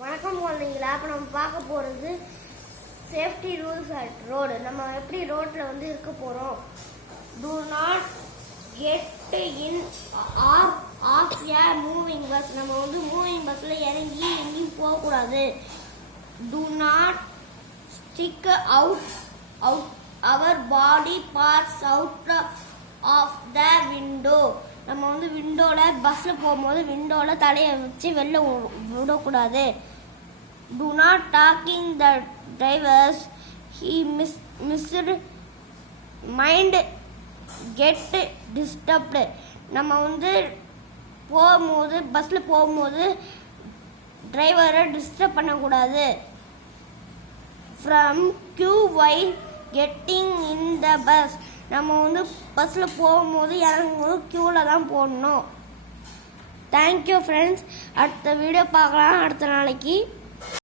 வணக்கம் குழந்தைங்களா. இப்போ நம்ம பார்க்க போகிறது சேஃப்டி ரூல்ஸ் அட் ரோடு. நம்ம எப்படி ரோட்டில் வந்து இருக்க போகிறோம். Do not get in of a moving bus. நம்ம வந்து மூவிங் பஸ்ஸில் இறங்கி எங்கேயும் போகக்கூடாது. Do not stick out our body parts out of the window. நம்ம வந்து விண்டோவில் பஸ்ஸில் போகும்போது விண்டோவில் தலையை வச்சு வெளில விடக்கூடாது. Do not talking the drivers. He missed mind get disturbed. நம்ம வந்து போகும்போது பஸ்ஸில் போகும்போது டிரைவரை டிஸ்டர்ப் பண்ணக்கூடாது. From queue while getting in the bus. நம்ம வந்து பஸ்ஸில் போகும்போது இறங்கும்போது க்யூவில் தான் போடணும். Thank you friends. அடுத்த வீடியோ பார்க்கலாம் அடுத்த நாளைக்கு.